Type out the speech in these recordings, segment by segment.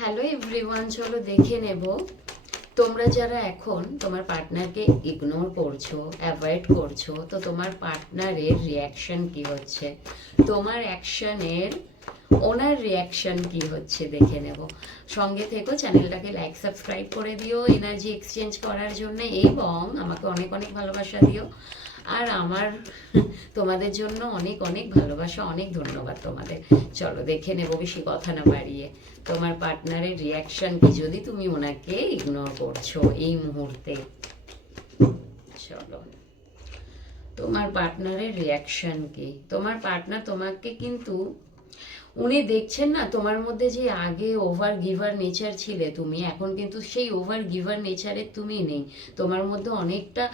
Hello everyone, চলো দেখে নেব তোমরা যারা এখন তোমার পার্টনারকে ইগনোর করছো, অ্যাভয়েড করছো, তো তোমার পার্টনারের রিয়াকশন কি হচ্ছে, তোমার অ্যাকশনের ওনার রিয়াকশন কি হচ্ছে দেখে নেব। সঙ্গে থেকো, চ্যানেলটাকে লাইক সাবস্ক্রাইব করে দিও এনার্জি এক্সচেঞ্জ করার জন্য, এবং আমাকে অনেক অনেক ভালোবাসা দিও। আর আমার তোমাদের জন্য অনেক অনেক ভালোবাসা, অনেক ধন্যবাদ তোমাদের। চলো দেখে নেব বেশি কথা না বাড়িয়ে তোমার পার্টনারের রিয়াকশন কি, যদি তুমি ওনাকে ইগনোর করছো এই মুহূর্তে। চলো, তোমার পার্টনারের রিয়াকশন কি। তোমার পার্টনার তোমাকে কিন্তু, উনি দেখছেন না তোমার মধ্যে যে আগে ওভার গিভার নেচার ছিলে তুমি, এখন কিন্তু সেই ওভার গিভার নেচারের তুমি নেই। তোমার মধ্যে অনেকটা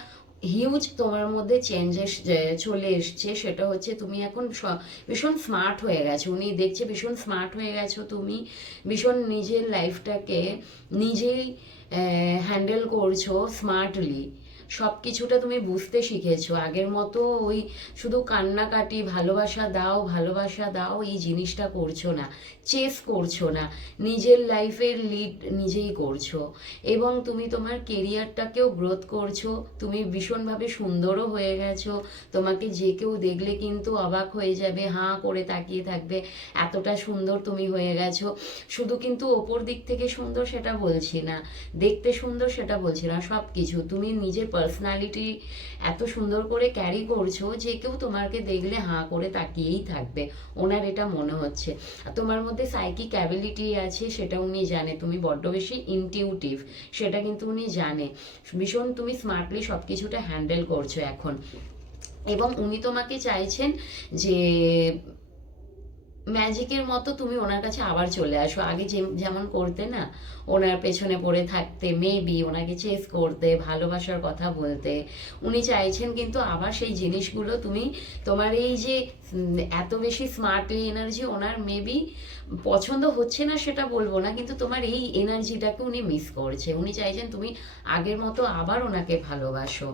হিউজ তোমার মধ্যে চেঞ্জেস চলে এসছে। সেটা হচ্ছে তুমি এখন ভীষণ স্মার্ট হয়ে গেছো। উনি দেখছে ভীষণ স্মার্ট হয়ে গেছো তুমি, ভীষণ নিজের লাইফটাকে নিজেই হ্যান্ডেল করছো স্মার্টলি। সব কিছুটা তুমি বুঝতে শিখেছো। আগের মতো ওই শুধু কান্নাকাটি ভালোবাসা দাও ভালোবাসা দাও এই জিনিসটা করছো না, চেস করছো না, নিজের লাইফের লিড নিজেই করছো। এবং তুমি তোমার কেরিয়ারটাকেও গ্রোথ করছো। তুমি ভীষণভাবে সুন্দরও হয়ে গেছো। তোমাকে যে কেউ দেখলে কিন্তু অবাক হয়ে যাবে, হাঁ করে তাকিয়ে থাকবে, এতটা সুন্দর তুমি হয়ে গেছো। শুধু কিন্তু ওপর দিক থেকে সুন্দর সেটা বলছি না, দেখতে সুন্দর সেটা বলছি না, সব কিছু তুমি নিজের পার্সোনালিটি এত সুন্দর করে ক্যারি করছো যে কেউ তোমাকে দেখলে হাঁ করে তাকিয়েই থাকবে। ওনার এটা মনে হচ্ছে। তোমার মধ্যে সাইকিক অ্যাবিলিটি আছে, সেটা উনি জানে। তুমি বড্ড বেশি ইনটিউটিভ, সেটা কিন্তু উনি জানে। ভীষণ তুমি স্মার্টলি সব কিছুটা হ্যান্ডেল করছো এখন। এবং উনি তোমাকে চাইছেন যে ম্যাজিকের মতো তুমি ওনার কাছে আবার চলে আসো, আগে যেমন করতে না, ওনার পেছনে পড়ে থাকতে, মেবি ওনাকে চেস করতে, ভালোবাসার কথা বলতে। উনি চাইছেন কিন্তু আবার সেই জিনিসগুলো তুমি, তোমার এই যে এত বেশি স্মার্টলি এনার্জি ওনার মেবি পছন্দ হচ্ছে না সেটা বলবো না, কিন্তু তোমার এই এনার্জিটাকে উনি মিস করছে। উনি চাইছেন তুমি আগের মতো আবার ওনাকে ভালোবাসো।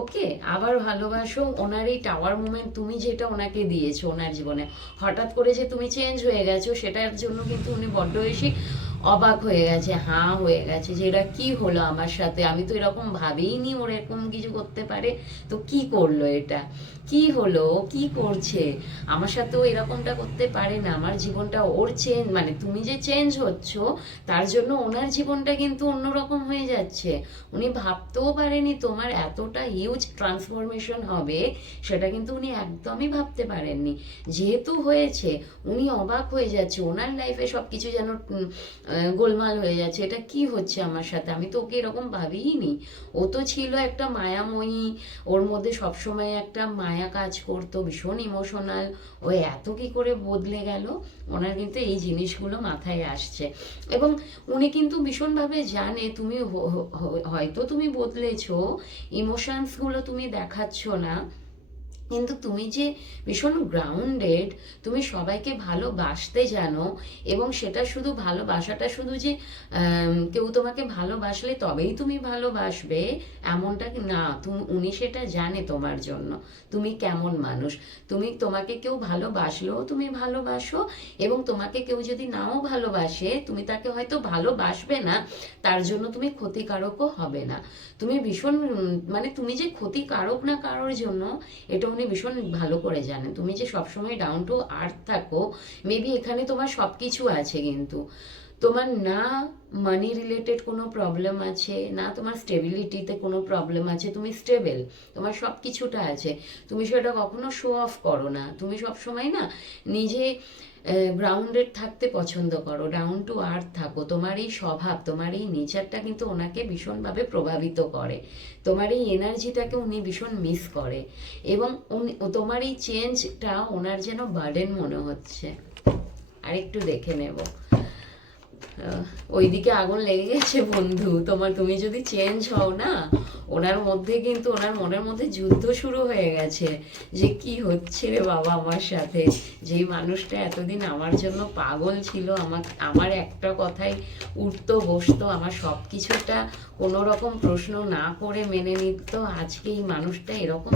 ওকে, আবার ভালোবাসো। ওনার এই টাওয়ার মুভমেন্ট তুমি যেটা ওনাকে দিয়েছো ওনার জীবনে, হঠাৎ করে যে তুমি চেঞ্জ হয়ে গেছো, সেটার জন্য কিন্তু উনি বড্ড বেশি অবাক হয়ে গেছে, হাঁ হয়ে গেছে যে এটা কি হলো আমার সাথে, আমি তো এরকম ভাবিনি ওর এরকম কিছু করতে পারে, তো কি করলো এটা, কি হলো, কি করছে আমার সাথেও এরকমটা করতে পারে না। আমার জীবনটা ওর চেঞ্জ, মানে তুমি যে চেঞ্জ হচ্ছ তার জন্য ওনার জীবনটা কিন্তু অন্যরকম হয়ে যাচ্ছে। উনি ভাবতেও পারেনি তোমার এতটা হিউজ ট্রান্সফরমেশন হবে, সেটা কিন্তু উনি একদমই ভাবতে পারেননি। যেহেতু হয়েছে উনি অবাক হয়ে যাচ্ছে, ওনার লাইফে সব কিছু যেন গোলমাল হয়ে যাচ্ছে। এটা কি হচ্ছে আমার সাথে, আমি তো ওকে এরকম ভাবিনি। ও তো ছিল একটা মায়াময়ী, ওর মধ্যে সবসময় একটা মায়া কাজ করতো, ভীষণ ইমোশনাল। ও এত কি করে বদলে গেল, ওনার কিন্তু এই জিনিসগুলো মাথায় আসছে। এবং উনি কিন্তু ভীষণভাবে জানে তুমি হয়তো তুমি বদলেছো, ইমোশনসগুলো তুমি দেখাচ্ছ না, কিন্তু তুমি যে ভীষণ গ্রাউন্ডেড, তুমি সবাইকে ভালোবাসতে জানো। এবং সেটা শুধু ভালোবাসাটা শুধু যে কেউ তোমাকে ভালোবাসলে তবেই তুমি ভালোবাসবে এমনটা না, তুমি উনি সেটা জানে তোমার জন্য তুমি কেমন মানুষ। তোমাকে কেউ ভালোবাসলেও তুমি ভালোবাসো, এবং তোমাকে কেউ যদি নাও ভালোবাসে তুমি তাকে হয়তো ভালোবাসবে না, তার জন্য তুমি ক্ষতিকারকও হবে না। তুমি ভীষণ মানে তুমি যে ক্ষতিকারক না কারোর জন্য, এটা উনি ভীষণ ভালো করে জানেন। তুমি যে সবসময় ডাউন টু আর্থ থাকো, মেবি এখানে তোমার সব কিছু আছে, কিন্তু তোমার না মানি রিলেটেড কোনো প্রবলেম আছে, না তোমার স্টেবিলিটিতে কোনো প্রবলেম আছে, তুমি স্টেবল, তোমার সব কিছুটা আছে। তুমি সেটা কখনো শো অফ করো না, তুমি সবসময় না নিজে গ্রাউন্ডেড থাকতে পছন্দ করো, ডাউন টু আর্থ থাকো। তোমার এই স্বভাব, তোমার এই নেচারটা কিন্তু ওনাকে ভীষণভাবে প্রভাবিত করে। তোমার এই এনার্জিটাকে উনি ভীষণ মিস করে। এবং তোমার এই চেঞ্জটা ওনার যেন বার্ডেন মনে হচ্ছে। আরেকটু দেখে নেব। ওইদিকে আগুন লেগে গেছে বন্ধু তোমার, তুমি যদি চেঞ্জ হও না, ওনার মধ্যে কিন্তু ওনার মনের মধ্যে যুদ্ধ শুরু হয়ে গেছে যে কি হচ্ছে রে বাবা আমার সাথে। যেই মানুষটা এতদিন আমার জন্য পাগল ছিল, আমার একটা কথাই উঠতো বসতো, আমার সব কিছুটা কোনো রকম প্রশ্ন না করে মেনে নিত, আজকে এই মানুষটা এরকম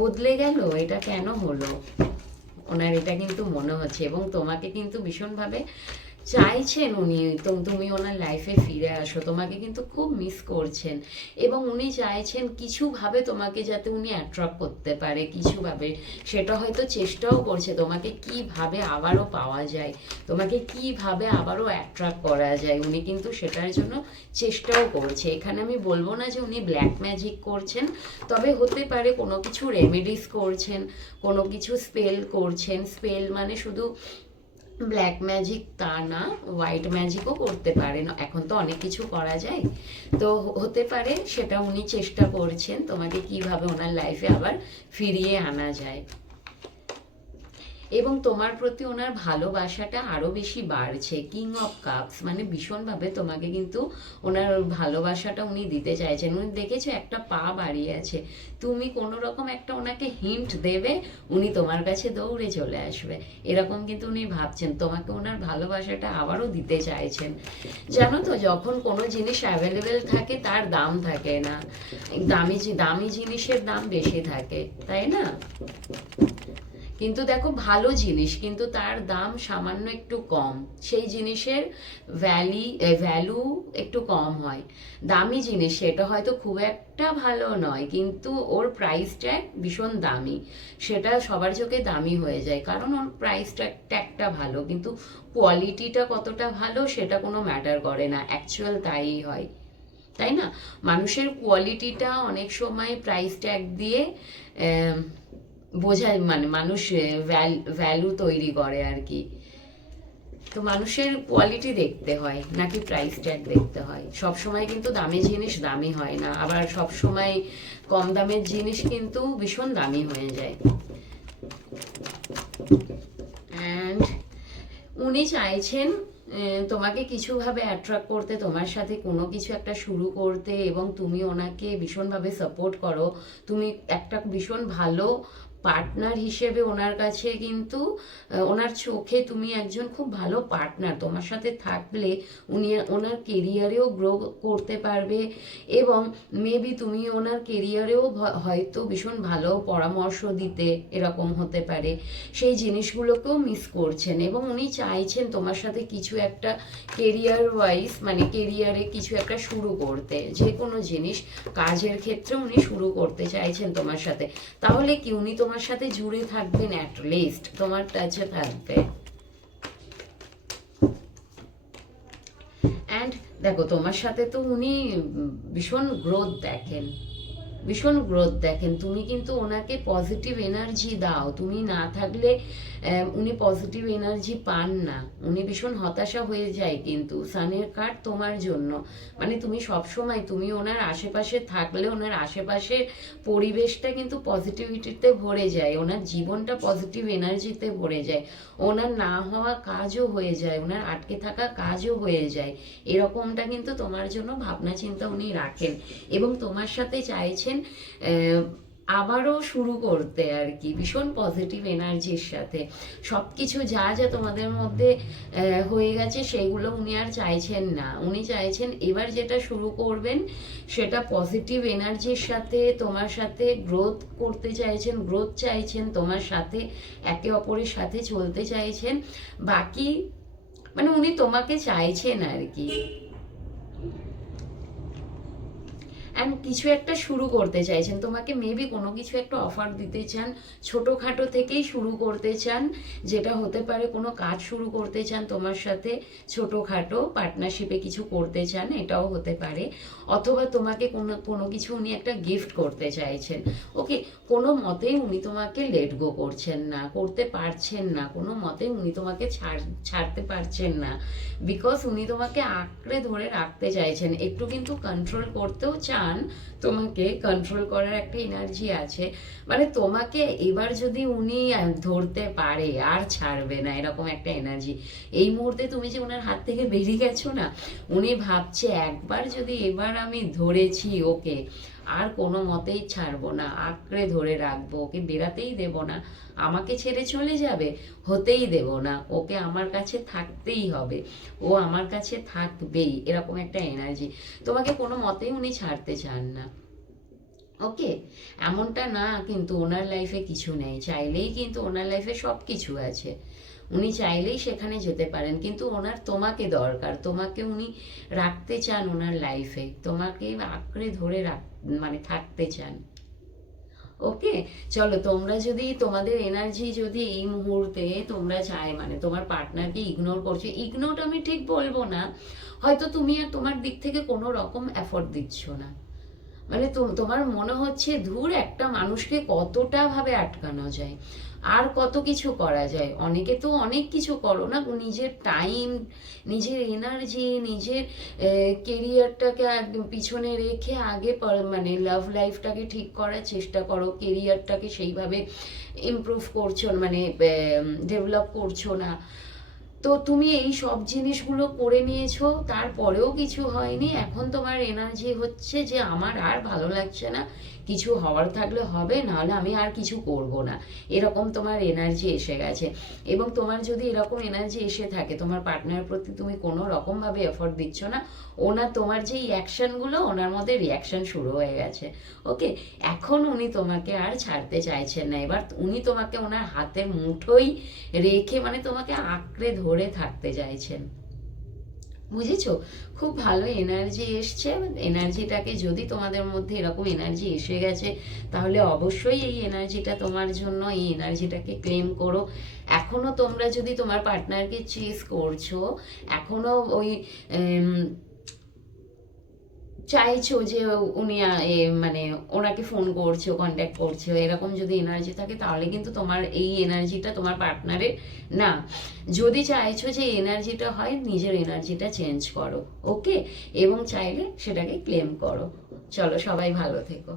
বদলে গেল, এটা কেন হলো। ওনার এটা কিন্তু মনে হচ্ছে, এবং তোমাকে কিন্তু ভীষণভাবে চাইছেন উনি তুমি ওনার লাইফে ফিরে আসো, তোমাকে কিন্তু খুব মিস করছেন, এবং উনি চাইছেন কিছুভাবে তোমাকে যাতে উনি অ্যাট্রাক্ট করতে পারে, কিছুভাবে সেটা হয়তো চেষ্টাও করছে তোমাকে কিভাবে আবারও পাওয়া যায়, তোমাকে কিভাবে আবারও অ্যাট্রাক্ট করা যায়, উনি কিন্তু সেটার জন্য চেষ্টাও করছে। এখানে আমি বলবো না যে উনি ব্ল্যাক ম্যাজিক করছেন, তবে হতে পারে কোনো কিছু রেমেডিস করছেন, কোনো কিছু স্পেল করছেন। স্পেল মানে শুধু ব্ল্যাক ম্যাজিক তা না, হোয়াইট ম্যাজিকও করতে পারেন, এখন তো অনেক কিছু করা যায়। তো হতে পারে সেটা উনি চেষ্টা করছেন তোমাকে কিভাবে ওনার লাইফে আবার ফিরিয়ে আনা যায়, এবং তোমার প্রতি ওনার ভালোবাসাটা আরো বেশি বাড়ছে। কিং অফ কাপস মানে ভীষণভাবে তোমাকে কিন্তু ওনার ভালোবাসাটা উনি দিতে চাইছেন। উনি দেখেছো একটা পা বাড়িয়ে আছে, তুমি কোনো রকম একটা ওনাকে হিন্ট দেবে, উনি তোমার কাছে দৌড়ে চলে আসবে, এরকম কিন্তু উনি ভাবছেন, তোমাকে ওনার ভালোবাসাটা আবারও দিতে চাইছেন। জানো তো, যখন কোনো জিনিস অ্যাভেলেবেল থাকে তার দাম থাকে না, দামি দামি জিনিসের দাম বেশি থাকে, তাই না? কিন্তু দেখো, ভালো জিনিস কিন্তু তার দাম সামান্য একটু কম, সেই জিনিসের ভ্যালু একটু কম হয়। দামি জিনিস সেটা হয়তো খুব একটা ভালো নয়, কিন্তু ওর প্রাইস ট্যাগ ভীষণ দামি, সেটা সবার চোখে দামি হয়ে যায়, কারণ ওর প্রাইস ট্যাগটা ভালো, কিন্তু কোয়ালিটিটা কতটা ভালো সেটা কোনো ম্যাটার করে না, অ্যাকচুয়াল তাই হয়, তাই না? মানুষের কোয়ালিটিটা অনেক সময় প্রাইস ট্যাগ দিয়ে বোঝায়, মানে মানুষ ভ্যালু তৈরি করে আর কি। তো মানুষের কোয়ালিটি দেখতে হয় নাকি প্রাইস ট্যাগ দেখতে হয়, সব সময় কিন্তু দামি জিনিস দামি হয় না, আবার সব সময় কম দামের জিনিস কিন্তু ভীষণ দামি হয়ে যায়। অ্যান্ড উনি চাইছেন তোমাকে কিছুভাবে অ্যাট্রাক্ট করতে, তোমার সাথে কোনো কিছু একটা শুরু করতে, এবং তুমি ওনাকে ভীষণভাবে সাপোর্ট করো, তুমি একটা ভীষণ ভালো পার্টনার হিসেবে ওনার কাছে কিন্তু ওনার চোখে তুমি একজন খুব ভালো পার্টনার, তোমার সাথে থাকলে উনি ওনার কেরিয়ারেও গ্রো করতে পারবে, এবং মেবি তুমি ওনার কেরিয়ারেও হয়তো ভীষণ ভালো পরামর্শ দিতে, এরকম হতে পারে, সেই জিনিসগুলোকেও মিস করছেন, এবং উনি চাইছেন তোমার সাথে কিছু একটা কেরিয়ার ওয়াইজ, মানে কেরিয়ারে কিছু একটা শুরু করতে, যে কোনো জিনিস কাজের ক্ষেত্রে উনি শুরু করতে চাইছেন তোমার সাথে, তাহলে কি উনি তোমার সাথে জুড়ে থাকবেন, অ্যাট লিস্ট তোমার কাছে থাকবে। অ্যান্ড দেখো, তোমার সাথে তো উনি ভীষণ গ্রোথ দেখেন, ভীষণ গ্রোথ দেখেন, তুমি কিন্তু ওনাকে পজিটিভ এনার্জি দাও, তুমি না থাকলে উনি পজিটিভ এনার্জি পান না, উনি ভীষণ হতাশা হয়ে যায়, কিন্তু সানের কার্ড তোমার জন্য, মানে তুমি সব সময় তুমি ওনার আশেপাশে থাকলে ওনার আশেপাশের পরিবেশটা কিন্তু পজিটিভিটিতে ভরে যায়, ওনার জীবনটা পজিটিভ এনার্জিতে ভরে যায়, ওনার না হওয়া কাজও হয়ে যায়, ওনার আটকে থাকা কাজও হয়ে যায়, এরকমটা কিন্তু তোমার জন্য ভাবনা চিন্তা উনি রাখেন, এবং তোমার সাথে চাইছেন আবারও শুরু করতে আর কি, ভীষণ পজিটিভ এনার্জির সাথে সব কিছু যা যা তোমাদের মধ্যে হয়ে গেছে সেগুলো উনি আর চাইছেন না, উনি চাইছেন এবার যেটা শুরু করবেন সেটা পজিটিভ এনার্জির সাথে, তোমার সাথে গ্রোথ করতে চাইছেন, গ্রোথ চাইছেন, তোমার সাথে একে অপরের সাথে চলতে চাইছেন, বাকি মানে উনি তোমাকে চাইছেন আর কি। অ্যান্ড কিছু একটা শুরু করতে চাইছেন, তোমাকে মেবি কোনো কিছু একটা অফার দিতে চান, ছোটোখাটো থেকেই শুরু করতে চান, যেটা হতে পারে কোনো কাজ শুরু করতে চান তোমার সাথে, ছোটোখাটো পার্টনারশিপে কিছু করতে চান, এটাও হতে পারে, অথবা তোমাকে কোনো কোনো কিছু উনি একটা গিফট করতে চাইছেন, ওকে, কোনো মতেই উনি তোমাকে লেট গো করছেন না, করতে পারছেন না, কোনো মতেই উনি তোমাকে ছাড়তে পারছেন না, বিকজ উনি তোমাকে আঁকড়ে ধরে রাখতে চাইছেন, একটু কিন্তু কন্ট্রোল করতেও চান, তোমাকে কন্ট্রোল করার একটা এনার্জি আছে, মানে তোমাকে এবার যদি উনি ধরতে পারে আর ছাড়বে না, এরকম একটা এনার্জি, এই মুহূর্তে তুমি যে ওনার হাত থেকে বেরিয়ে গেছো না, উনি ভাবছে একবার যদি এবার আমি ধরেছি ওকে, আর কোনো মতেই ছাড়বো না, আঁকড়ে ধরে রাখবো, ওকে বেরাতেই দেব না, আমাকে ছেড়ে চলে যাবে, হতেই দেব না, ওকে আমার কাছে থাকতেই হবে, ও আমার কাছে থাকবেই, এরকম একটা এনার্জি, তোমাকে কোনো মতেই উনি ছাড়তে চান না, ওকে? এমনটা না কিন্তু ওনার লাইফে কিছু নেই, চাইলেই কিন্তু ওনার লাইফে সব কিছু আছে, উনি চাইলেই সেখানে যেতে পারেন, কিন্তু ওনার তোমাকে দরকার, তোমাকে উনি রাখতে চান ওনার লাইফে, তোমাকে আঁকড়ে ধরে মানে থাকতে চান। ওকে, চলো, তোমরা যদি তোমাদের এনার্জি যদি এই মুহূর্তে তোমরা মানে তোমার পার্টনারকে ইগনোর করছো, ইগনোর আমি ঠিক বলবো না, হয়তো তুমি আর তোমার দিক থেকে কোনো রকম এফোর্ট দিচ্ছ না, মানে তোমার মনে হচ্ছে ধুর একটা মানুষকে কতটা ভাবে আটকানো যায়, আর কত কিছু করা যায়, অনেকে তো অনেক কিছু করো না, নিজের টাইম, নিজের এনার্জি, নিজের কেরিয়ারটাকে পিছনে রেখে আগে মানে লাভ লাইফটাকে ঠিক করার চেষ্টা করো, কেরিয়ারটাকে সেইভাবে ইমপ্রুভ করছো, মানে ডেভেলপ করছো না। তো তুমি এই সব জিনিসগুলো করে নিয়েছো, তারপরেও কিছু হয়নি, এখন তোমার এনার্জি হচ্ছে যে আমার আর ভালো লাগছে না, কিছু হওয়ার থাকলে হবে, নাহলে আমি আর কিছু করব না, এরকম তোমার এনার্জি এসে গেছে। এবং তোমার যদি এরকম এনার্জি এসে থাকে, তোমার পার্টনারের প্রতি তুমি কোনো রকমভাবে এফোর্ট দিচ্ছ না, ওনার তোমার যেই অ্যাকশনগুলো, ওনার মধ্যে রিয়াকশন শুরু হয়ে গেছে। ওকে, এখন উনি তোমাকে আর ছাড়তে চাইছেন না, এবার উনি তোমাকে ওনার হাতের মুঠোই রেখে মানে তোমাকে আঁকড়ে ধরে থাকতে চাইছেন। বুঝেছো? খুব ভালো এনার্জি এসছে, এনার্জিটাকে যদি তোমাদের মধ্যে এরকম এনার্জি এসে গেছে, তাহলে অবশ্যই এই এনার্জিটা তোমার জন্য, এই এনার্জিটাকে ক্লেম করো। এখনো তোমরা যদি তোমার পার্টনারকে চেস করছো, এখনো ওই চাইছো যে উনি মানে ওনাকে ফোন করছো, কন্ট্যাক্ট করছো, এরকম যদি এনার্জি থাকে, তাহলে কিন্তু তোমার এই এনার্জিটা তোমার পার্টনারের না। যদি চাইছো যে এনার্জিটা হয়, নিজের এনার্জিটা চেঞ্জ করো। ওকে, এবং চাইলে সেটাকে ক্লেম করো। চলো, সবাই ভালো থেকো।